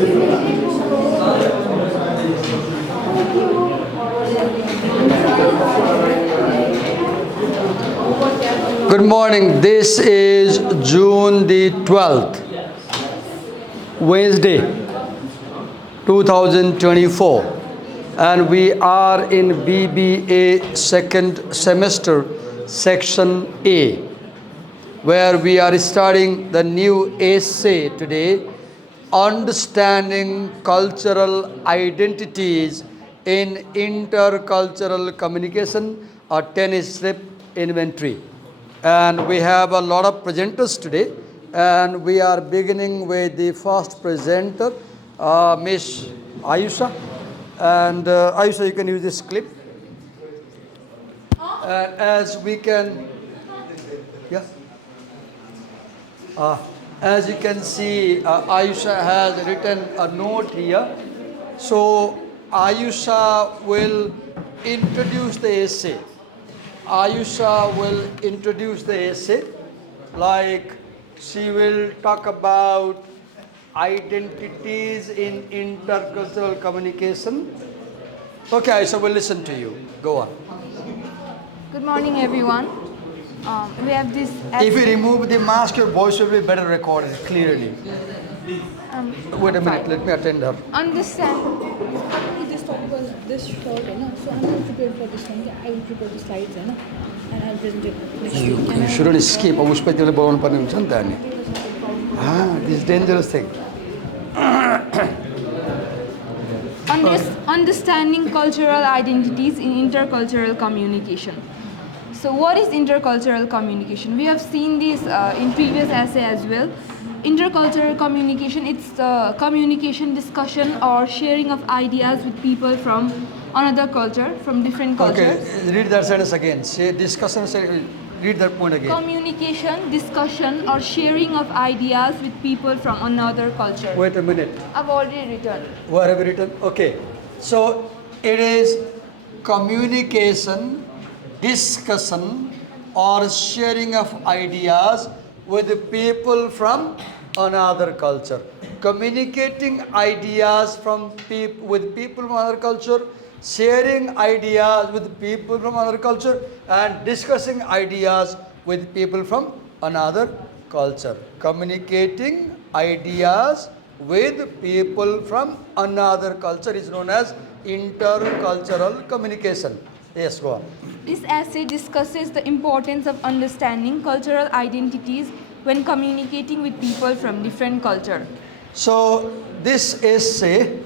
Good morning. This is June the 12th, Wednesday, 2024, and we are in BBA second semester, section A, where we are studying the new essay today, Understanding Cultural Identities in Intercultural Communication, a 10-step inventory. And we have a lot of presenters today, and we are beginning with the first presenter, Miss Ayusha. And Ayusha, you can use this clip. And as we can, yeah. As you can see, Ayusha has written a note here. So Ayusha will introduce the essay. Ayusha will introduce the essay, like she will talk about identities in intercultural communication. Okay, Ayusha, we'll listen to you. Go on. Good morning, everyone. We have this. If you remove the mask, your voice will be better recorded clearly. Wait a minute, let me attend her. Understand. This topic was this short, so I'm not prepared for this one. I will prepare the slides, and I'll present it next week. You shouldn't skip. This is dangerous thing. Understanding cultural identities in intercultural communication. So what is intercultural communication? We have seen this in previous essay as well. Intercultural communication, it's communication, discussion or sharing of ideas with people from another culture, from different cultures. Okay, read that sentence again. Say discussion, read that point again. Communication, discussion or sharing of ideas with people from another culture. Wait a minute. I've already written. What have you written? Okay. So it is communication, discussion or sharing of ideas with people from another culture. Communicating ideas with people from another culture, sharing ideas with people from another culture, and discussing ideas with people from another culture. Communicating ideas with people from another culture is known as intercultural communication. Yes, go on. This essay discusses the importance of understanding cultural identities when communicating with people from different culture. So this essay,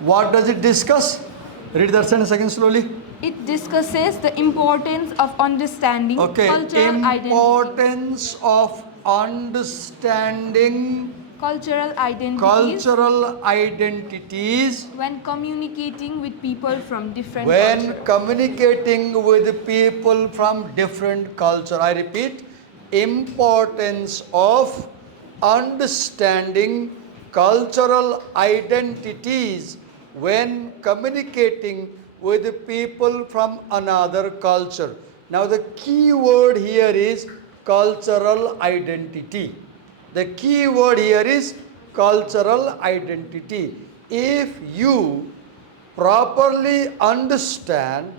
what does it discuss? Read that sentence again slowly. It discusses the importance of understanding cultural identities. Importance of understanding Cultural identities when communicating with people from different when communicating with people from different culture. I repeat, importance of understanding cultural identities when communicating with people from another culture. Now the key word here is cultural identity. The key word here is cultural identity. If you properly understand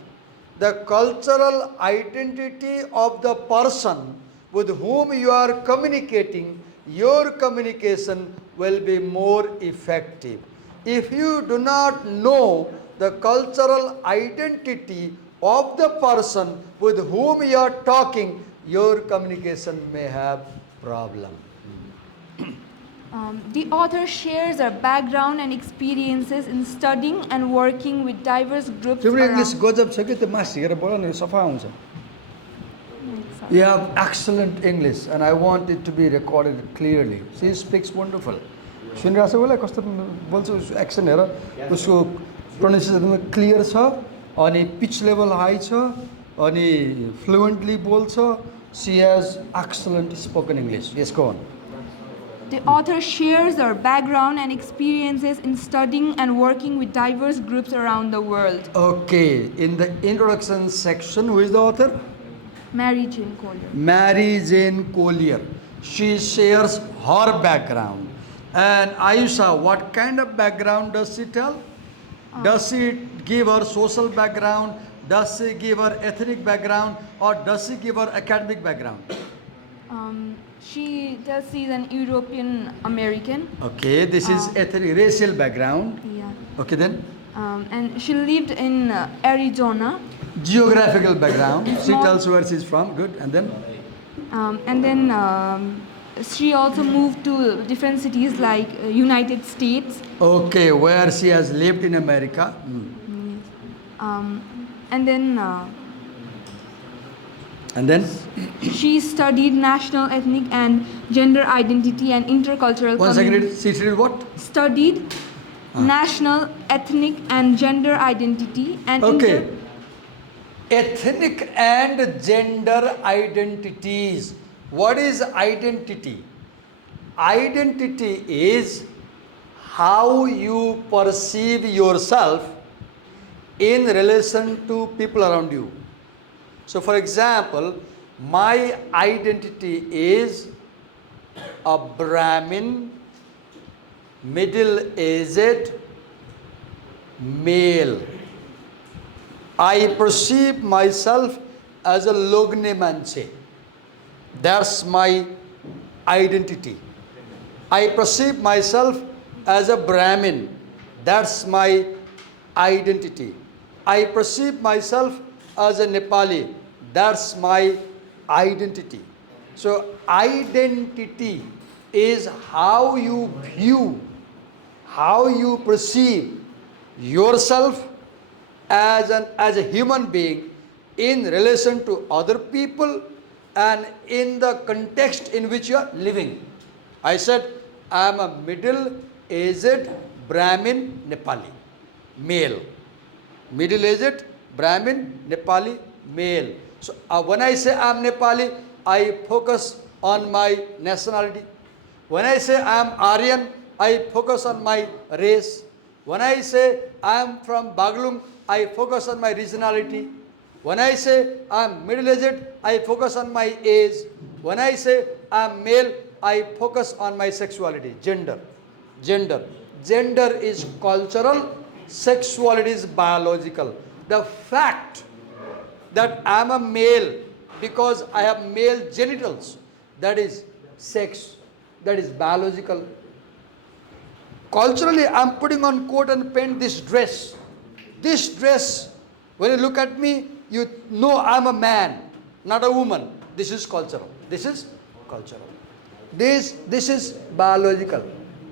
the cultural identity of the person with whom you are communicating, your communication will be more effective. If you do not know the cultural identity of the person with whom you are talking, your communication may have problem. The author shares her background and experiences in studying and working with diverse groups around. You have excellent English, and I want it to be recorded clearly. She speaks wonderful. सुनिरहेको छ उसलाई कस्तो बोल्छ उसको action हेर उसको pronunciation clear छ अनि pitch level high छ अनि फ्लुएन्टली बोल्छ. She has excellent spoken English. Yes, go on. The author shares her background and experiences in studying and working with diverse groups around the world. Okay, in the introduction section, who is the author? Mary Jane Collier. She shares her background And Ayusha, what kind of background does she tell? Does she give her social background? Does she give her ethnic background? Or does she give her academic background? She tells she's an European American. Okay, this is ethnic, racial background. Yeah. Okay then. And she lived in Arizona. Geographical background. She Small- tells where she's from. Good. And then? And then she also moved to different cities like United States. Okay, where she has lived in America. And then And then? she studied national, ethnic, and gender identity and intercultural. Once again, she studied what? Studied national, ethnic, and gender identity and Okay. Ethnic and gender identities. What is identity? Identity is how you perceive yourself in relation to people around you. So, for example, my identity is a Brahmin, middle-aged male. I perceive myself as a Logne Manche. That's my identity. I perceive myself as a Brahmin. That's my identity. I perceive myself as a Nepali. That's my identity. So, identity is how you view, how you perceive yourself as a human being in relation to other people and in the context in which you are living. I said I am a middle-aged Brahmin Nepali male. Middle-aged Brahmin Nepali male. So when I say I am Nepali, I focus on my nationality. When I say I am Aryan, I focus on my race. When I say I am from Baglung, I focus on my regionality. When I say I am middle-aged, I focus on my age. When I say I am male, I focus on my sexuality, gender. Gender is cultural, sexuality is biological. The fact that I am a male because I have male genitals, that is sex, that is biological. Culturally, I am putting on coat and pant this dress. This dress, when you look at me, you know I am a man, not a woman. This is cultural. This is cultural. This is biological.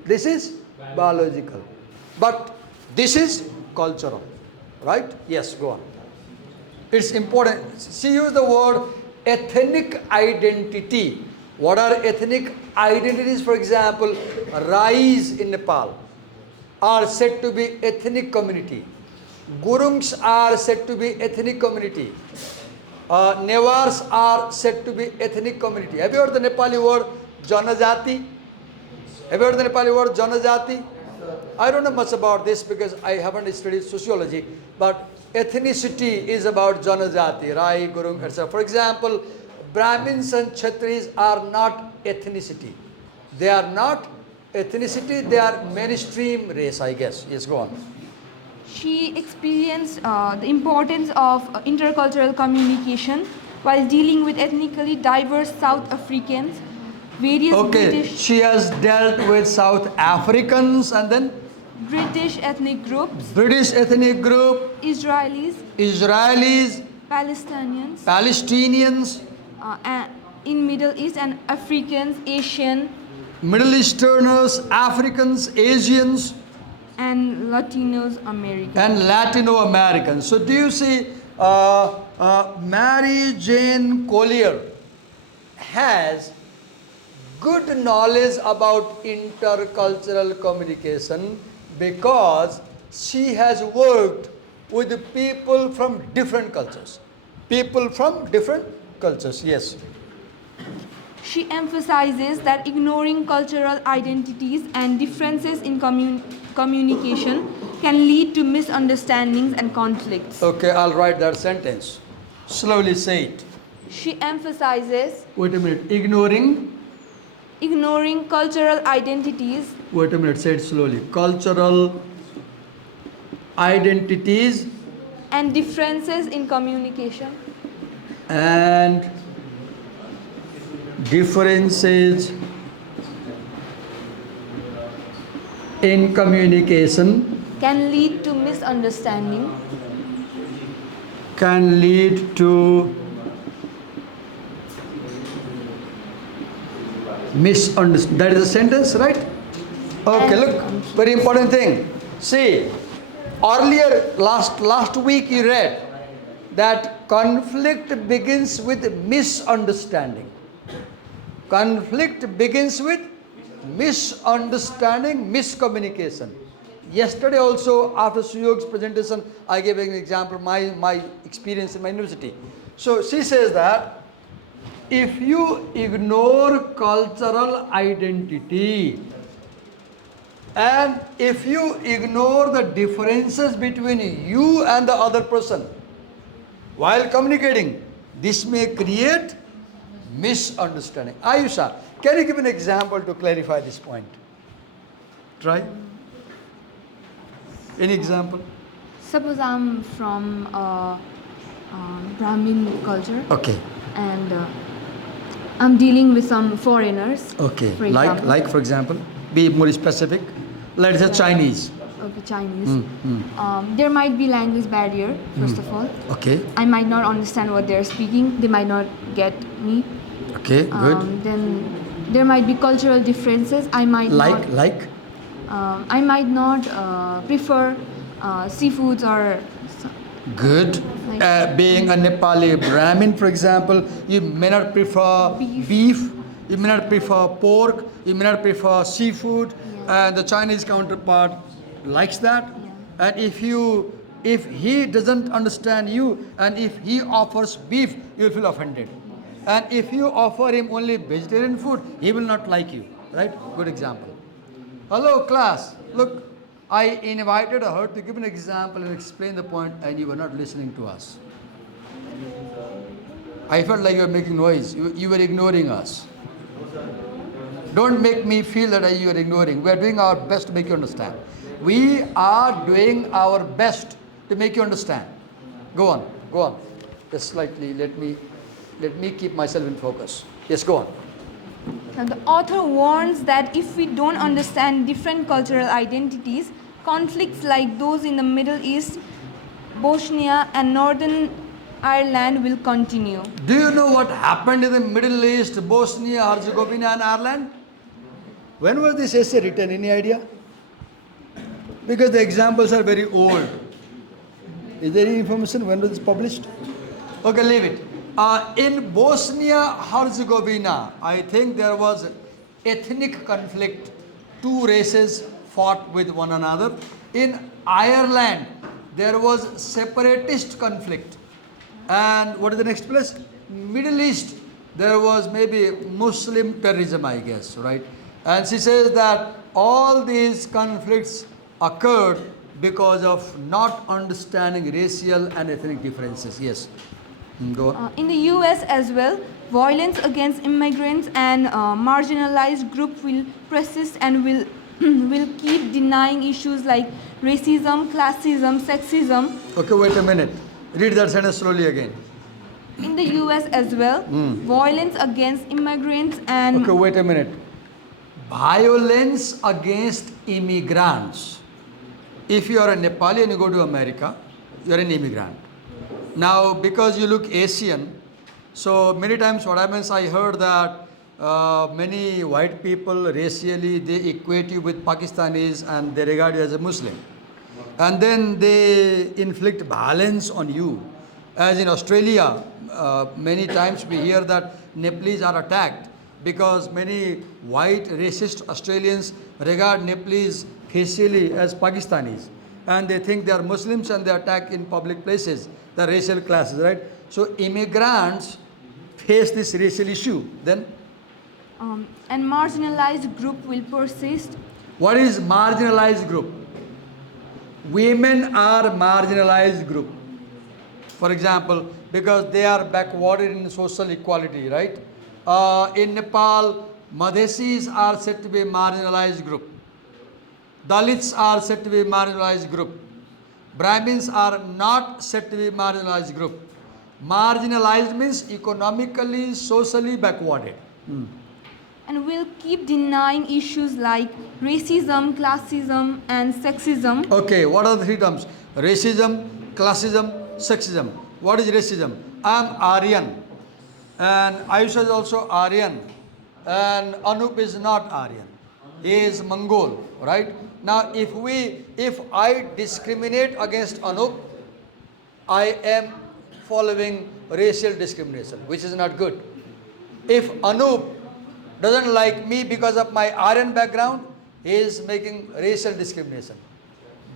This is biological. But this is cultural. Right? Yes, go on. It's important. She used the word ethnic identity. What are ethnic identities? For example, Rais in Nepal are said to be ethnic community. Gurungs are said to be ethnic community. Newars are said to be ethnic community. Have you heard the Nepali word Janajati? Have you heard the Nepali word Janajati? I don't know much about this because I haven't studied sociology, but ethnicity is about Janajati, Rai, Gurung, etc. For example, Brahmins and Kshatris are not ethnicity. They are not ethnicity, they are mainstream race, I guess. Yes, go on. She experienced the importance of intercultural communication while dealing with ethnically diverse South Africans, various British She has dealt with South Africans and then British ethnic groups, British ethnic group, Israelis, Palestinians, in Middle East and Africans, Asian, Middle Easterners, Africans, Asians, and Latinos Americans. and Latino Americans. So do you see Mary Jane Collier has good knowledge about intercultural communication because she has worked with people from different cultures. People from different cultures, yes. She emphasizes that ignoring cultural identities and differences in communication can lead to misunderstandings and conflicts. Okay, I'll write that sentence. Slowly say it. She emphasizes Wait a minute. Ignoring ignoring cultural identities Wait a minute, say it slowly. Cultural identities and differences in communication. and differences in communication Can lead to misunderstanding can lead to misunderstanding. That is a sentence, right? Okay, look, very important thing. See, earlier, last week you read that conflict begins with misunderstanding. Conflict begins with misunderstanding, miscommunication. Yesterday also, after Suyog's presentation, I gave an example, my experience in my university. So she says that if you ignore cultural identity and if you ignore the differences between you and the other person while communicating, this may create misunderstanding. Ayusha, can you give an example to clarify this point? Try. Any example? Suppose I'm from Brahmin culture Okay. and I'm dealing with some foreigners. Okay. For Like, example. like for example, be more specific. Let's say Chinese. Okay, Chinese. There might be language barrier, first of all. Okay. I might not understand what they're speaking. They might not get me. Okay. Good. Then there might be cultural differences. I might I might not prefer seafoods or Good. Being a Nepali Brahmin, for example, you may not prefer beef, you may not prefer pork, you may not prefer seafood, and the Chinese counterpart likes that. And if he doesn't understand you, and if he offers beef, you will feel offended. And if you offer him only vegetarian food, he will not like you. Right? Good example. Hello, class. Look, I invited her to give an example and explain the point, and you were not listening to us. I felt like you were making noise. You were ignoring us. Don't make me feel that you are ignoring. We are doing our best to make you understand. We are doing our best to make you understand. Go on, go on. Just slightly, let me keep myself in focus. Yes, go on. Now, the author warns that if we don't understand different cultural identities, conflicts like those in the Middle East, Bosnia, and Northern Ireland will continue. Do you know what happened in the Middle East, Bosnia, Herzegovina, and Ireland? When was this essay written? Any idea? Because the examples are very old. Is there any information? When was this published? Okay, leave it. In Bosnia Herzegovina, I think there was ethnic conflict. Two races fought with one another. In Ireland, there was separatist conflict. And what is the next place? Middle East, there was maybe Muslim terrorism, I guess, right? And she says that all these conflicts occurred because of not understanding racial and ethnic differences. Yes. Go on. In the US as well, violence against immigrants and marginalized group will persist and will will keep denying issues like racism, classism, sexism. Okay, wait a minute. Read that sentence slowly again. In the US as well, violence against immigrants and Okay, wait a minute. Violence against immigrants. If you are a Nepali and you go to America, you are an immigrant. Now, because you look Asian, so many times what happens, I heard that many white people racially, they equate you with Pakistanis and they regard you as a Muslim. And then they inflict violence on you. As in Australia, many times we hear that Nepalese are attacked because many white racist Australians regard Nepalese facially as Pakistanis. And they think they are Muslims and they attack in public places, the racial classes, right? So immigrants face this racial issue. Then? and marginalized group will persist. What is marginalized group? Women are marginalized group. For example, because they are backwarded in social equality, right? In Nepal, Madhesis are said to be marginalized group. Dalits are said to be marginalized group. Brahmins are not said to be marginalized group. Marginalized means economically, socially backwarded. And we'll keep denying issues like racism, classism, and sexism. Okay, what are the three terms? Racism, classism, sexism. What is racism? I am Aryan and Ayusha is also Aryan and Anup is not Aryan. He is Mongol, right? Now if I discriminate against Anup, I am following racial discrimination, which is not good. If Anup doesn't like me because of my Aryan background, he is making racial discrimination.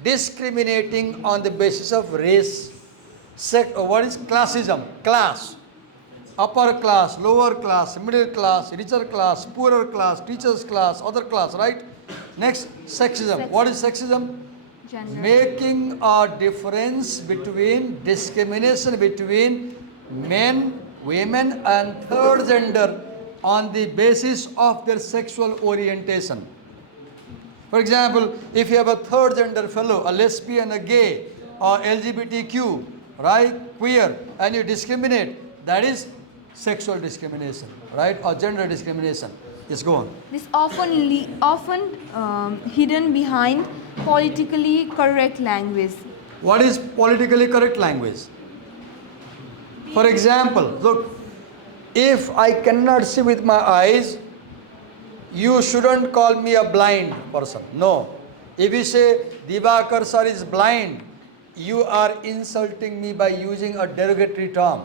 Discriminating on the basis of race, what is classism? Class. Upper class, lower class, middle class, richer class, poorer class, teachers class, other class, right? Next, sexism. What is sexism? Gender. Making a difference between discrimination between men, women and third gender on the basis of their sexual orientation. For example, if you have a third gender fellow, a lesbian, a gay, or LGBTQ, right, queer, and you discriminate, that is sexual discrimination, right, or gender discrimination. Yes, go on. This often hidden behind politically correct language. What is politically correct language? For example, look, if I cannot see with my eyes, you shouldn't call me a blind person. No. If you say Divakar sir is blind, you are insulting me by using a derogatory term.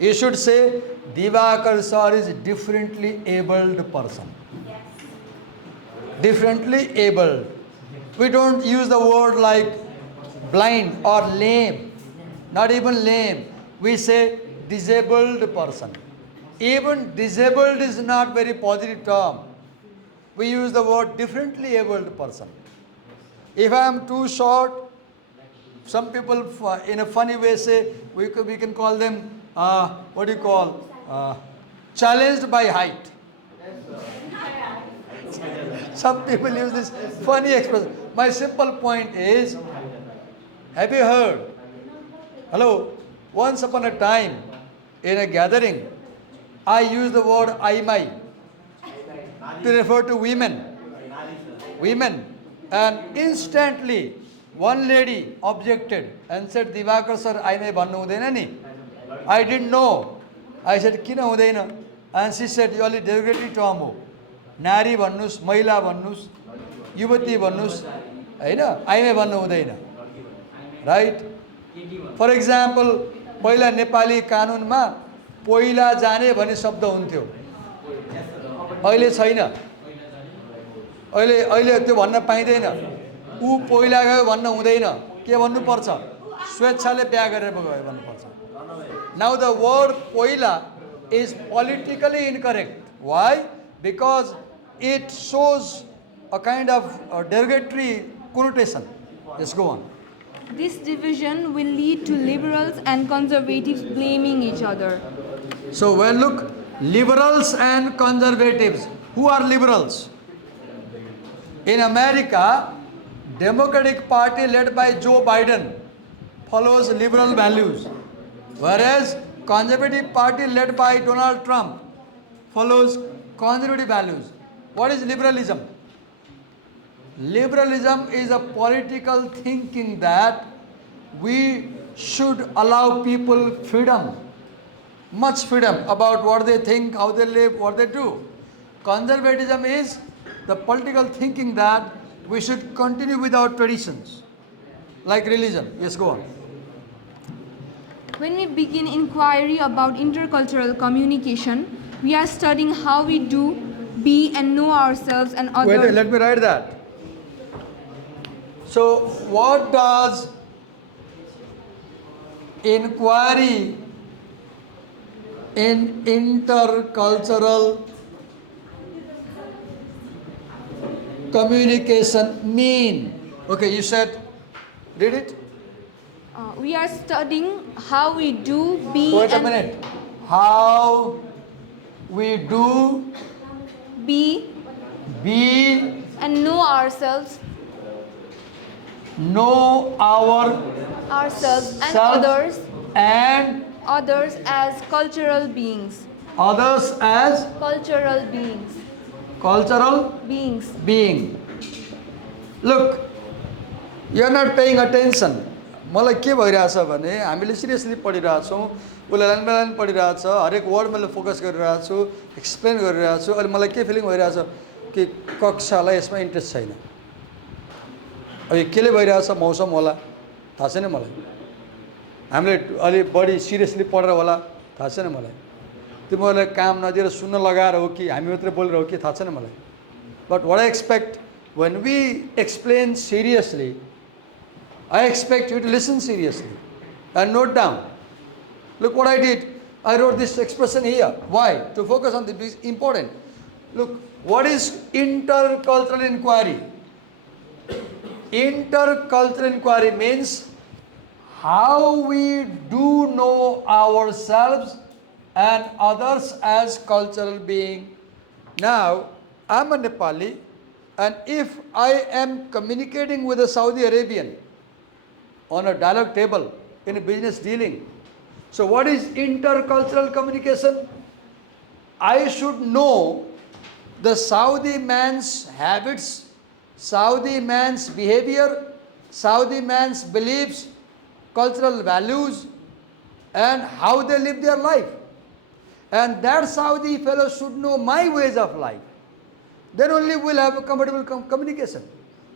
You should say Divakar sir is differently abled person. Differently abled. We don't use the word like blind or lame. Not even lame. We say disabled person. Even disabled is not very positive term. We use the word differently abled person. If I am too short, some people in a funny way say we can call them what do you call challenged by height. Some people use this funny expression. My simple point is, have you heard? Hello, once upon a time in a gathering, I used the word Aimai to refer to women. Women. And instantly, one lady objected and said, Divakar sir, Aimai bhannu hudaina ni. I didn't know. I said, Kina hudaina? And she said, you only derogatory term ho. Nari bhannus, Mahila bhannus, Yuvati bhannus. Aimai bhannu hudaina. Right? For example, पहिला नेपाली कानुनमा पहिला जाने भन्ने शब्द हुन्थ्यो अहिले छैन अहिले त्यो भन्न पाइदैन उ पहिला गयो भन्न हुँदैन के भन्नु पर्छ स्वेच्छाले बिहा गरेर गयो भन्नु पर्छ नाउ द वर्ड पहिला is politically incorrect why because it shows a kind of derogatory connotation yes go on This division will lead to liberals and conservatives blaming each other. So, well, look, liberals and conservatives. Who are liberals? In America, Democratic Party led by Joe Biden follows liberal values, whereas Conservative Party led by Donald Trump follows conservative values. What is liberalism? Liberalism is a political thinking that we should allow people freedom, much freedom about what they think, how they live, what they do. Conservatism is the political thinking that we should continue with our traditions, like religion. Yes, go on. When we begin inquiry about intercultural communication, we are studying how we do, be, and know ourselves and others. Wait, let me write that. So, what does inquiry in intercultural communication mean? Okay, you said, read it. We are studying how we do, be, Wait a and minute. How we do, be, be, and know ourselves, know ourselves and self and others as cultural beings. others as Cultural beings. cultural Beings. being. Look, you are not paying attention. मलाई के भइरहेछ भने हामीले seriously पढिरहेछौँ, उसले line by line पढिरहेछ, हरेक word मैले focus गरिरहेको छु, एक्सप्लेन गरिरहेको छु। अहिले मलाई के फिलिङ भइरहेछ कि कक्षालाई यसमा इन्ट्रेस्ट छैन। अब यो केले भइरहेछ, मौसम होला, थाहा छैन मलाई। हामीले अलि बढी सिरियसली पढेर होला, थाहा छैन मलाई। तिमीहरूलाई काम नदिएर सुन्न लगाएर हो कि हामी मात्रै बोलेर हो कि थाहा छैन मलाई। But what I expect when we explain seriously, I expect you to listen seriously and note down. Look what I did. I wrote this expression here. Why? To focus on the important. Look, what is intercultural inquiry? Intercultural inquiry means how we do know ourselves and others as cultural being. Now, I'm a Nepali, and if I am communicating with a Saudi Arabian on a dialogue table in a business dealing, so what is intercultural communication? I should know the Saudi man's habits, Saudi man's behavior, Saudi man's beliefs, cultural values, and how they live their life. And that Saudi fellow should know my ways of life. Then only we'll have a comfortable communication.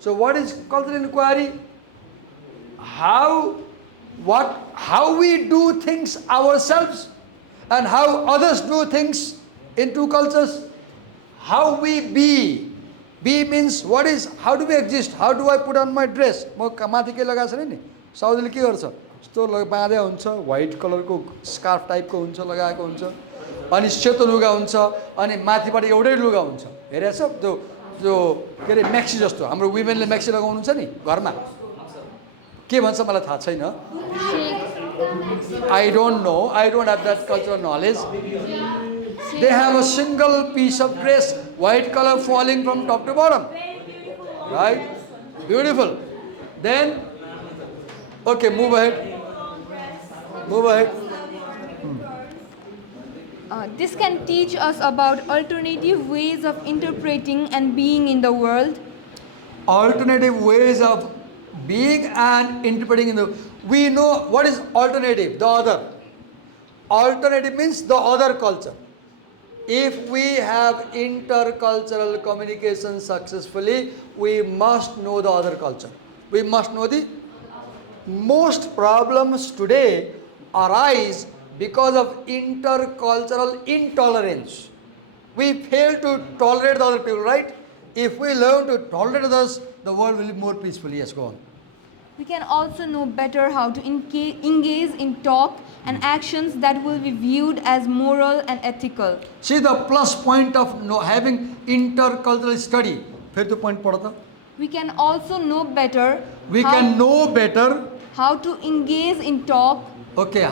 So what is cultural inquiry? How we do things ourselves and how others do things in two cultures. How we be. Be means what is, how do we exist? How do I put on my dress? म माथि के लगाएको छैन नि, साउदीले के गर्छ, यस्तो बाँधे हुन्छ, व्हाइट कलरको स्कार्फ टाइपको हुन्छ, लगाएको हुन्छ, अनि सेतो लुगा हुन्छ, अनि माथिबाट एउटै लुगा हुन्छ। हेरेछ त्यो जो के अरे म्याक्सी जस्तो, हाम्रो वुमेनले म्याक्सी लगाउनुहुन्छ नि घरमा, के भन्छ मलाई थाहा छैन। I don't know, I don't have that cultural knowledge. They have a single piece of dress, white color falling from top to bottom. Right? Beautiful. Then, okay, move ahead. Move ahead. This can teach us about alternative ways of interpreting and being in the world. Alternative ways of being and interpreting in the... We know what is alternative, the other. Alternative means the other culture. If we have intercultural communication successfully, we must know the other culture. We must know the... Most problems today arise because of intercultural intolerance. We fail to tolerate the other people, right? If we learn to tolerate others, the world will be more peaceful. Yes, go on. We can also know better how to engage in talk and actions that will be viewed as moral and ethical. See the plus point of having intercultural study. फिर तो point पढ़ा था. We can also know better. We can know better how to engage in talk. Okay,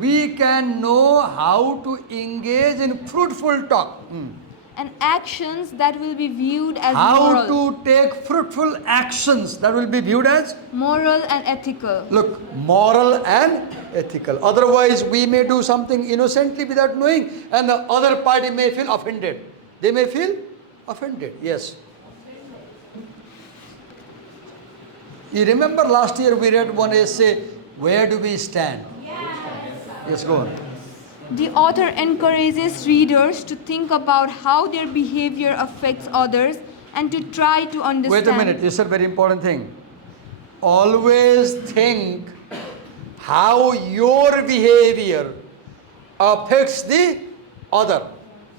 we can know how to engage in fruitful talk. And actions that will be viewed as how moral. to take fruitful actions that will be viewed as moral and ethical. Look, moral and ethical. Otherwise, we may do something innocently without knowing, and the other party may feel offended. They may feel offended. Yes. You remember last year we read one essay, Where Do We Stand? Yes, go on. The author encourages readers to think about how their behavior affects others and to try to understand. Wait a minute, this is a very important thing. Always think how your behavior affects the other.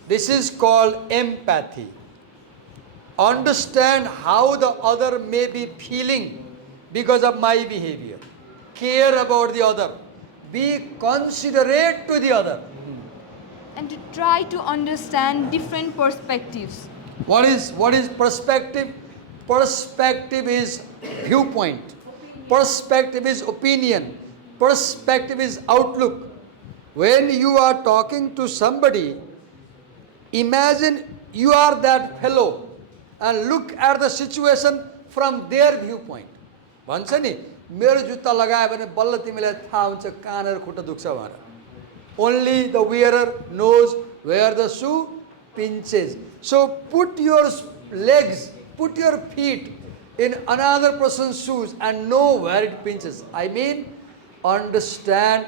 This is called empathy. Understand how the other may be feeling because of my behavior. Care about the other. Be considerate to the other. And to try to understand different perspectives. What is perspective? Perspective is viewpoint. Perspective is opinion. Perspective is outlook. When you are talking to somebody, imagine you are that fellow and look at the situation from their viewpoint. भन्छ नि मेरो जुत्ता लगायो भने बल्ल तिमीलाई थाहा हुन्छ कान र खुट्टा दुख्छ भनेर. Only the wearer knows where the shoe pinches. So put your legs, put your feet in another person's shoes and know where it pinches. I mean, understand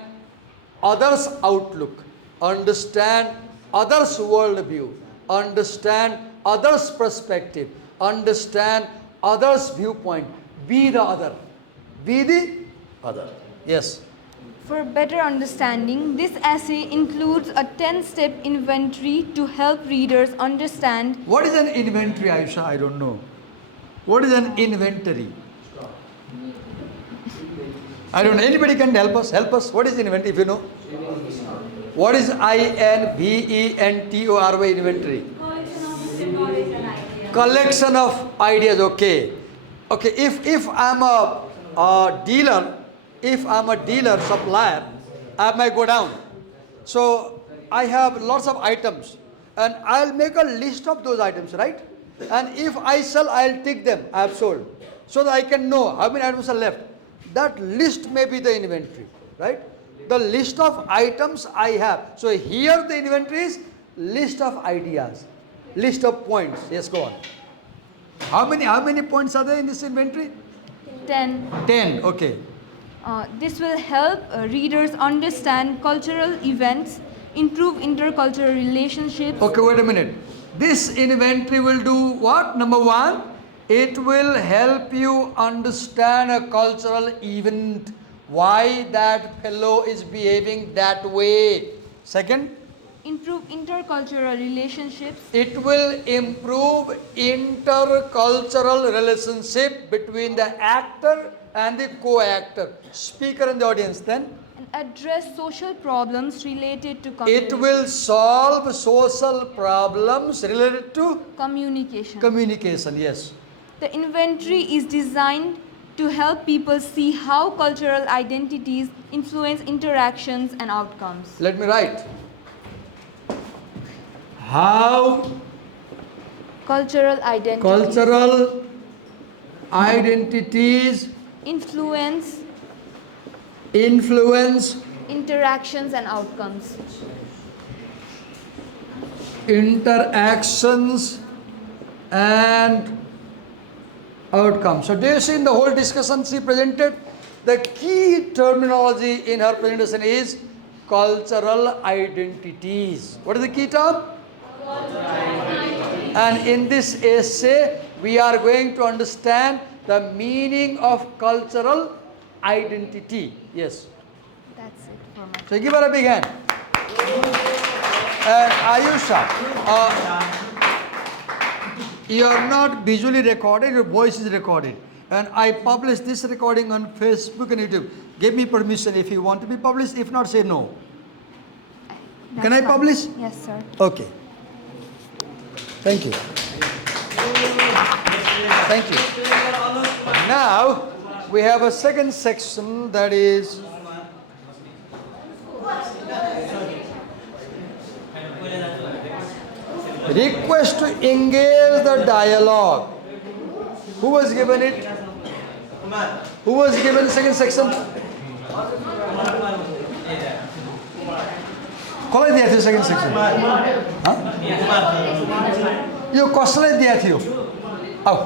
others' outlook, understand others' worldview, understand others' perspective, understand others' viewpoint. Be the other. Be the other. Yes. For better understanding, this essay includes a 10-step inventory to help readers understand. What is an inventory, Aisha? I don't know. What is an inventory? I don't know. Anybody can help us? Help us. What is inventory if you know? What is INVENTORY inventory? Collection of ideas. Okay. Okay. If I'm a dealer, supplier, I might go down. So I have lots of items and I'll make a list of those items, right? And if I sell, I'll tick them, I have sold. So that I can know how many items are left. That list may be the inventory, right? The list of items I have. So here the inventory is list of ideas, list of points. Yes, go on. How many points are there in this inventory? 10. 10, okay. This will help readers understand cultural events, improve intercultural relationships. Okay, wait a minute. This inventory will do what? Number one, it will help you understand a cultural event, why that fellow is behaving that way. Second, improve intercultural relationships. it will improve intercultural relationship between the actor and the co-actor, speaker and the audience. Then And address social problems related to communication. it will solve social problems related to Communication. communication. Yes. The inventory is designed to help people see how cultural identities influence interactions and outcomes. Let me write. How Cultural identities cultural identities influence influence interactions and outcomes. interactions and outcomes. So do you see in the whole discussion she presented, the key terminology in her presentation is cultural identities. What is the key term? And in this essay, we are going to understand the meaning of cultural identity. Yes. That's it for my. So give her a big hand. And Ayusha, you are not visually recorded, your voice is recorded. And I publish this recording on Facebook and YouTube. Give me permission if you want to be published. If not, say no. Can I That's fine. publish? Yes, sir. Okay. Thank you. Thank you. Now, we have a second section that is request to engage the dialogue. Who was given it? Who was given the second section? कसलाई दिएको थियो second section यो कसलाई दिएको थियो आऊ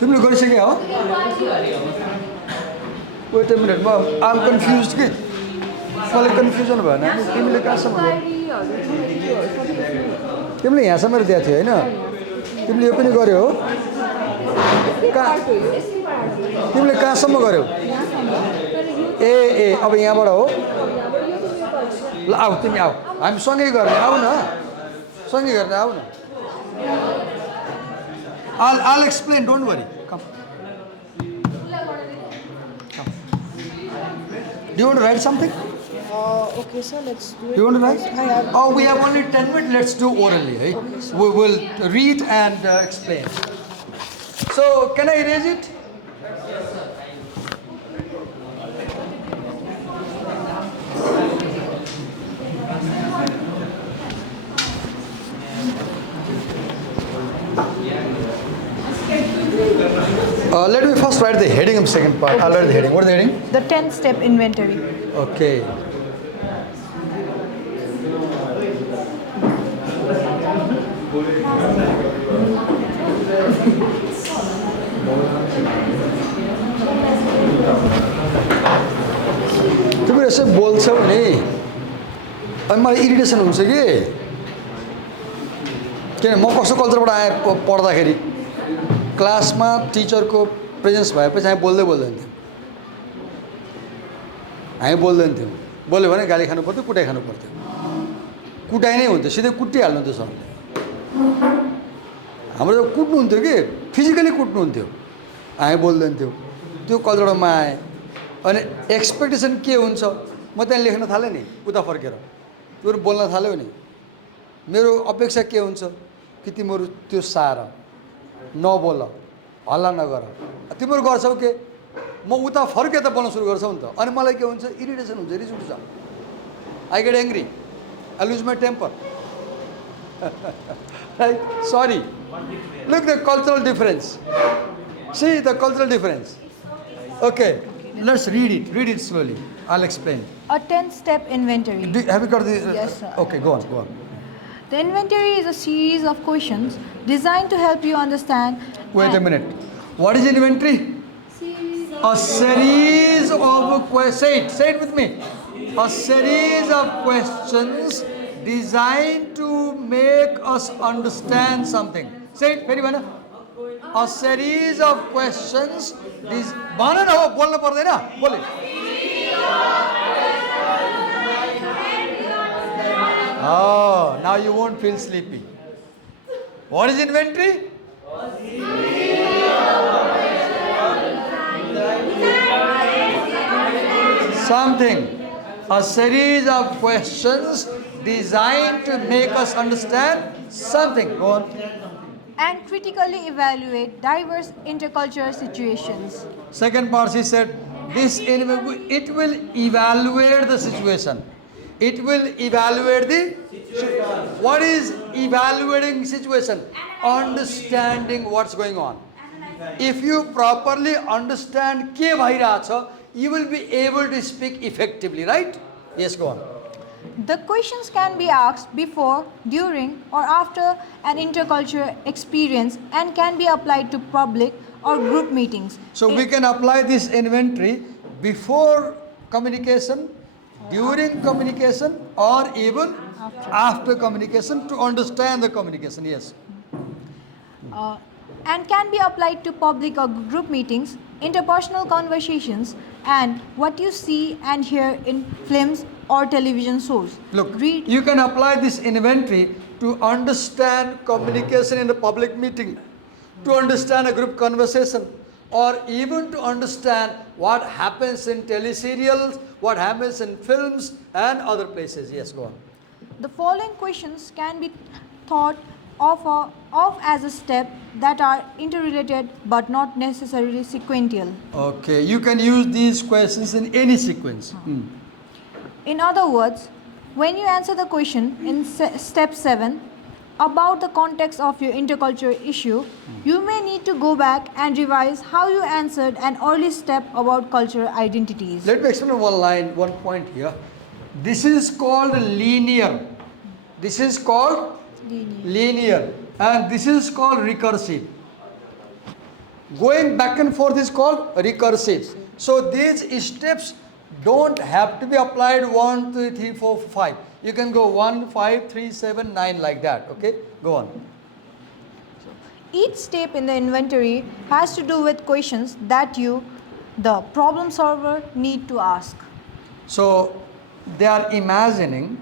तिमीले गरिसक्यौ हो wait a minute म आइ एम कन्फ्युज्ड कि मलाई कन्फ्युजन भएन तिमीले कहाँसम्म तिमीले यहाँसम्म दिएको थियो होइन तिमीले यो पनि गर्यौ हो तिमीले कहाँसम्म गर्यौ ए अब यहाँबाट हो ल आऊ तिमी आऊ हामी सँगै गर्ने आऊ न सँगै गर्ने आऊ न I'll explain, don't worry. Come. Do you want to write something? Okay, sir, let's do it. Do you want to write? I have. Oh, we have only 10 minutes. Let's do orally. Eh? We will read and explain. So, can I erase it? Let me first write the heading of second part. I'll write the heading. What is the heading? The 10-step inventory. Okay. तिमीहरू यसो बोल्छौ नि अनि मलाई irritation हुन्छ कि किन म कस्तो कल्चरबाट आएँ पढ्दाखेरि क्लासमा टिचरको प्रेजेन्स भएपछि हामी बोल्दैन थियौँ बोल्यो भने गाली खानु पर्थ्यो कुटाइ खानु पर्थ्यो कुटाइ नै हुन्थ्यो सिधै कुटिहाल्नुहुन्थ्यो सरले हाम्रो कुट्नुहुन्थ्यो कि फिजिकली कुट्नुहुन्थ्यो हामी बोल्दैन थियौँ त्यो कल्चरमा आएँ अनि एक्सपेक्टेसन के हुन्छ म त्यहाँ लेख्न थालेँ नि उता फर्केर तिमीहरू बोल्न थाल्यौ नि मेरो अपेक्षा के हुन्छ कि तिमीहरू त्यो सार नबोल हल्ला नगर तिमीहरू गर्छौ के म उता फर्के त बोल्न सुरु गर्छौ नि त अनि मलाई के हुन्छ इरिटेसन हुन्छ रिस उठ्छ आई गेट एङ्ग्री आई लुज माई टेम्पर राइट सरी look the cultural difference see the cultural difference okay let's read it slowly. I'll explain. A 10-step inventory. Have you got the... Yes, sir. Okay, go on. The inventory is a series of questions designed to help you understand... Wait a minute. What is inventory? A series of questions. Say it with me. A series of questions designed to make us understand something. Say it, very well. A series of questions भन न हो बोल्नु पर्दैन बोले Oh, now you won't feel sleepy. What is inventory? Something. A series of questions designed to make us understand something. Go on. And critically evaluate diverse intercultural situations. Second part, she said, it will evaluate the situation. It will evaluate the situation. What is evaluating situation? Understanding what's going on. If you properly understand ke bhairahach, you will be able to speak effectively, right? Yes, go on. The questions can be asked before, during, or after an intercultural experience and can be applied to public or group meetings. So we can apply this inventory before communication, during communication, or even after communication to understand the communication. Yes. And can be applied to public or group meetings, interpersonal conversations, and what you see and hear in films or television shows. Look, you can apply this inventory to understand communication in a public meeting, to understand a group conversation, or even to understand what happens in teleserials, what happens in films and other places. Yes, go on. The following questions can be thought of as a step that are interrelated but not necessarily sequential. Okay, you can use these questions in any sequence. In other words, when you answer the question in step 7 about the context of your intercultural issue, you may need to go back and revise how you answered an early step about cultural identities. Let me explain one point here. This is called linear. This is called linear. And this is called recursive. Going back and forth is called recursive. So these steps don't have to be applied 1, 2, 3, 4, 5. You can go 1, 5, 3, 7, 9 like that. Okay, go on. Each step in the inventory has to do with questions that you, the problem solver, need to ask. So they are imagining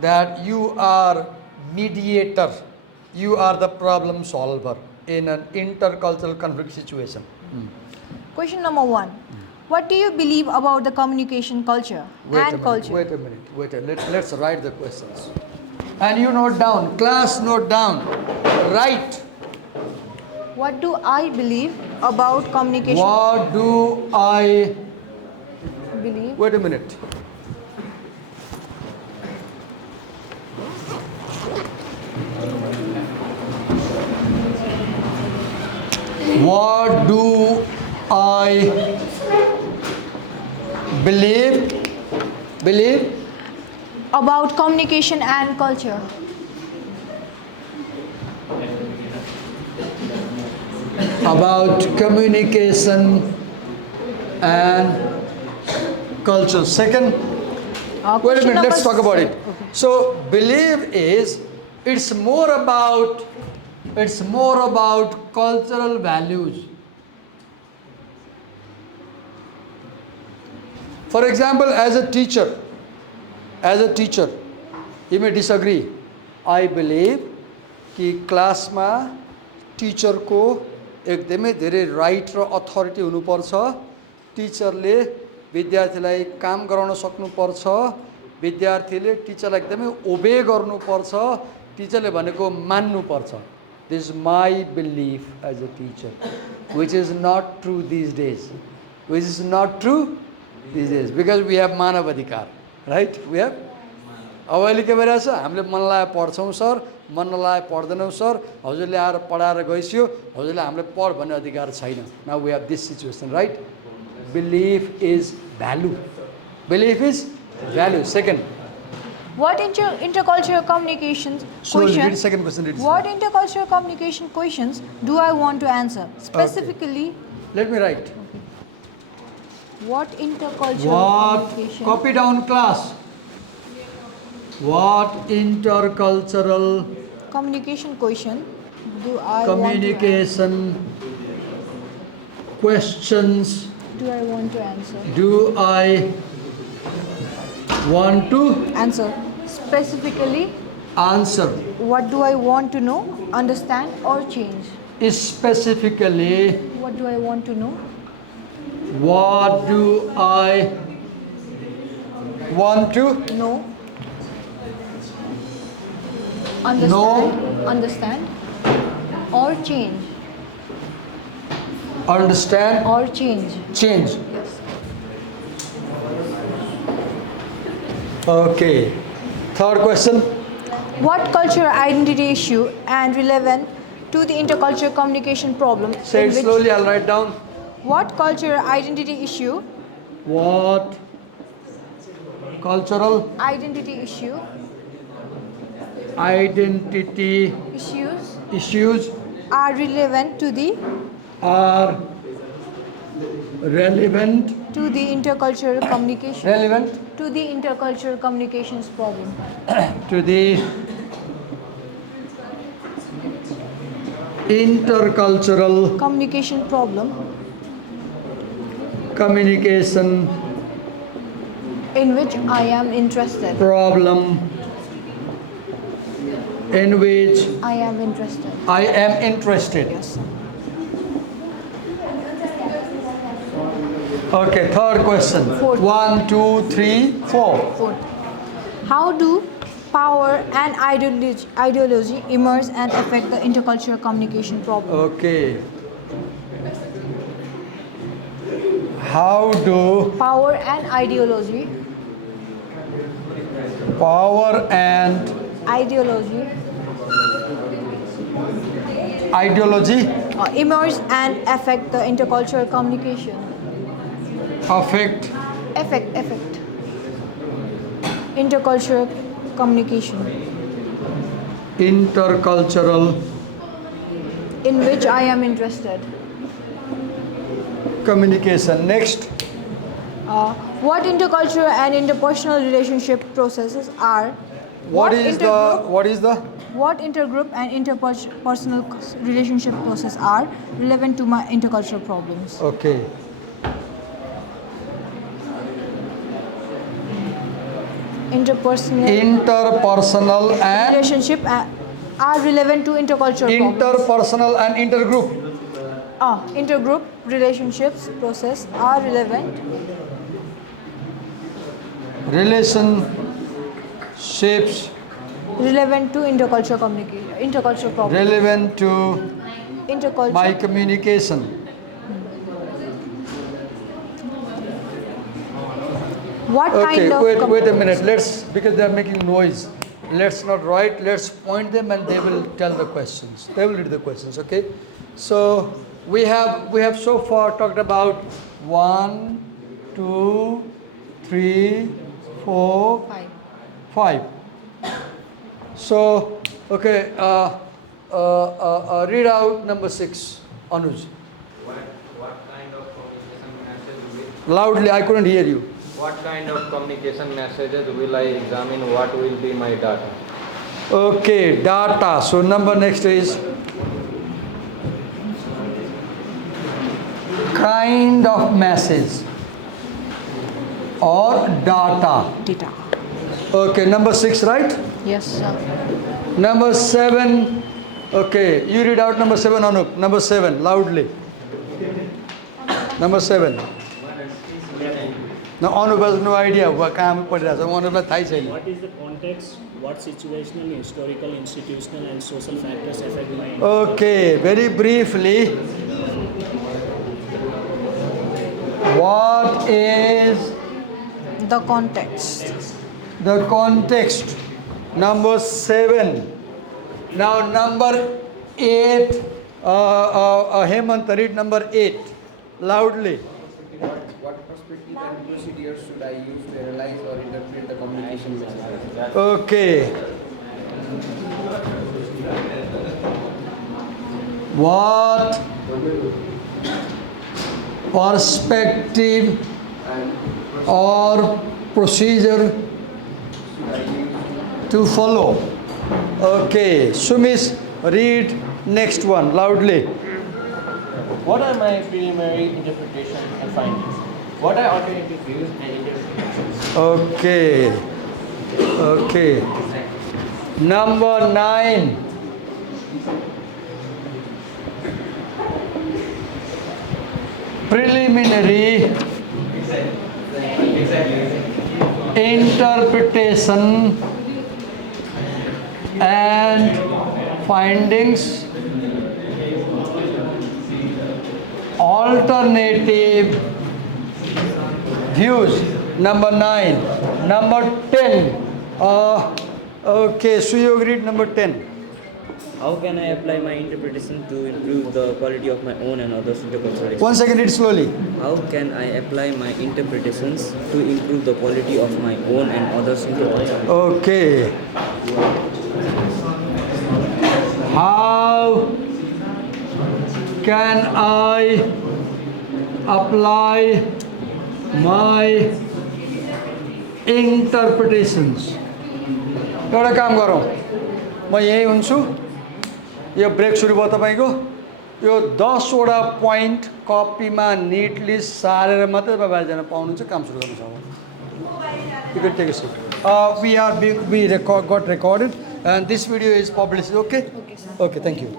that you are mediator, you are the problem solver in an intercultural conflict situation. Question number 1. What do you believe about the communication culture culture? Wait a minute. Let's write the questions. And you note down, class note down, write. What do I believe about communication? What do I believe? Wait a minute. What do I believe About communication and culture. about communication and culture? Second, wait a Question minute, let's number talk about it. Okay. So believe is it's more about cultural values. For example, as a teacher, you may disagree. I believe कि क्लासमा टिचरको एकदमै धेरै right र authority हुनुपर्छ, टिचरले विद्यार्थीलाई काम गराउन सक्नुपर्छ, विद्यार्थीले टिचरलाई एकदमै ओबे गर्नुपर्छ, टिचरले भनेको मान्नुपर्छ. This is my belief as a teacher, which is not true these days. Because we have मानव अधिकार, right? We have. अब अहिले के भइरहेछ, हामीले मन लगाए पढ्छौँ सर, मन नलाए पढ्दैनौँ सर, हजुरले आएर पढाएर गइस्यो, हजुरले हामीले पढ भन्ने अधिकार छैन. Now we have this situation, right? Belief is value. Second, What intercultural communications slowly read questions? second question. Read What intercultural communication questions do I want to answer? Specifically, Let me write. what intercultural What? communication? Copy down, class. What intercultural Communication question do I communication questions do I want to answer? do I want to Answer. Specifically, answer? what do I want to know, understand, or change? Specifically, What do I want to know? what do I want to Know. Understand, or change. understand? Or change. Change. Yes. Okay. Third question. What cultural identity issue and relevant to the intercultural communication problem? Say in it which- slowly, I'll write down. What cultural identity issue? What cultural Identity issue. identity issues Are relevant to the are relevant to the intercultural communication to the intercultural communications problem. to the intercultural Communication problem communication in which I am interested. problem in which I am interested. I am interested. Yes. Okay, third question. Fourth. 1, 2, 3, 4. Fourth. How do power and ideology emerge and affect the intercultural communication problem? Okay. How do Power and ideology ideology emerge and affect the intercultural communication? affect Effect. Intercultural communication intercultural in which I am interested. communication? Next. What intercultural and interpersonal relationship processes are? What is the What intergroup and interpersonal relationship process are relevant to my intercultural problems? Okay. Interpersonal Interpersonal and relationship are relevant to intercultural problems. interpersonal and intergroup. Intergroup relationships process are relevant relationships to intercultural communication, intercultural problems. relevant to Intercultural. my communication. What Okay, kind of wait a minute. Because they are making noise. Let's not write. Let's point them and they will tell the questions. They will read the questions. Okay. So we have so far talked about 1, 2, 3, 4, 5. So, okay, read out number 6, Anuj. What kind of communication message Loudly, I couldn't hear you. what kind of communication messages will I examine? What will be my data? Okay, data. So, number next is kind of message or data. Data. Okay, number 6, right? Yes, sir. Number 7. Okay, you read out number 7, Anup. Number 7, loudly. Number 7. Now, Anup has no idea what काम पढ़िरहेछ अनुपलाई थाहै छैन. What is the context? What situational, historical, institutional, and social factors affect my? Okay, very briefly, what is The context. the context? Number 7. Now, number 8. Hemant, read number 8 loudly. What perspective and procedures should I use to analyze or interpret the communication messages? Okay. What perspective or procedure to follow? Okay. Sumis, read next one loudly. What are my preliminary interpretation and findings? What are alternative views and interpretations? Okay. Okay. Number 9. Preliminary interpretation and findings. Alternative views. Number 9. Number 10. Okay, Suyog, read number 10. How can I apply my interpretation to improve the quality of my own and others' intercultural? One second, read slowly. How can I apply my interpretations to improve the quality of my own and others' intercultural? Okay. How can I apply my interpretations? एउटा काम गरौँ, म यही हुन्छु. यो break सुरु भयो तपाईको. यो 10 वटा पोइन्ट कपीमा निटली सारेर मात्रै तपाईहरु जान पाउनुहुन्छ. काम सुरु गर्न सक्छौँ. You can take a seat. Got recorded and this video is published. Okay? Okay, sir. Okay, thank you.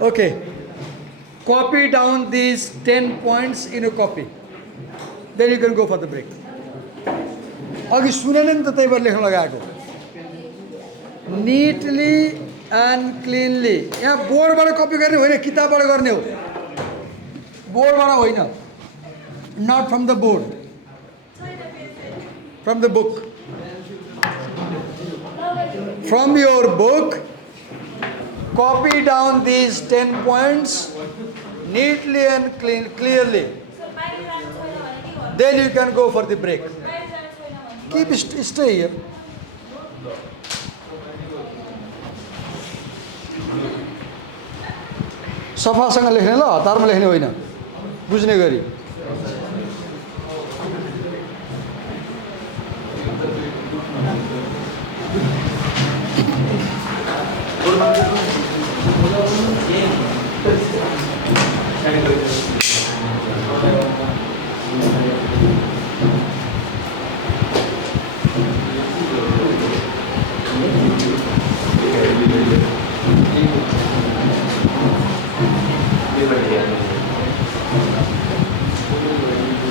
Okay. Copy down these 10 points in a copy. Then you can go for the break. अघि सुनेन नि त त्यही भएर लेख्न लगाएको. Neatly and cleanly. यहाँ बोर्डबाट कपी गर्ने होइन, किताबबाट गर्ने हो. बोर्डबाट होइन. Not from the board. From the book. From your book, copy down these 10 points neatly and clearly. Then you can go for the break. Stay here. सफासँग लेख्ने ल, हतारमा लेख्ने होइन. बुझ्ने गरी.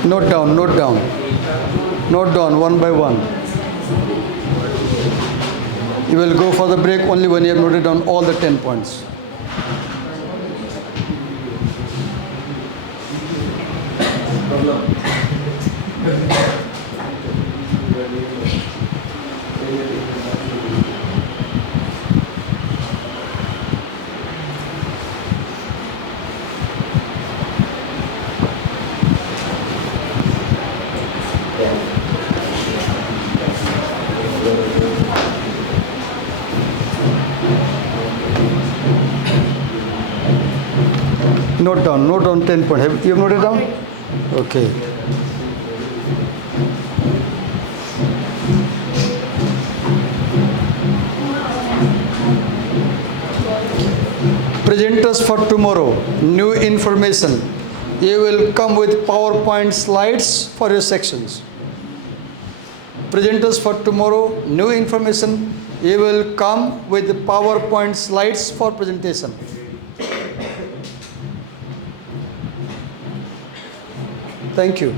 Note down, note down. Note down one by one. You will go for the break only when you have noted down all the 10 points. Note down 10 points. Have you noted down? Okay. Presenters for tomorrow, new information. You will come with PowerPoint slides for your sections. Presenters for tomorrow, new information. You will come with PowerPoint slides for presentation. Thank you.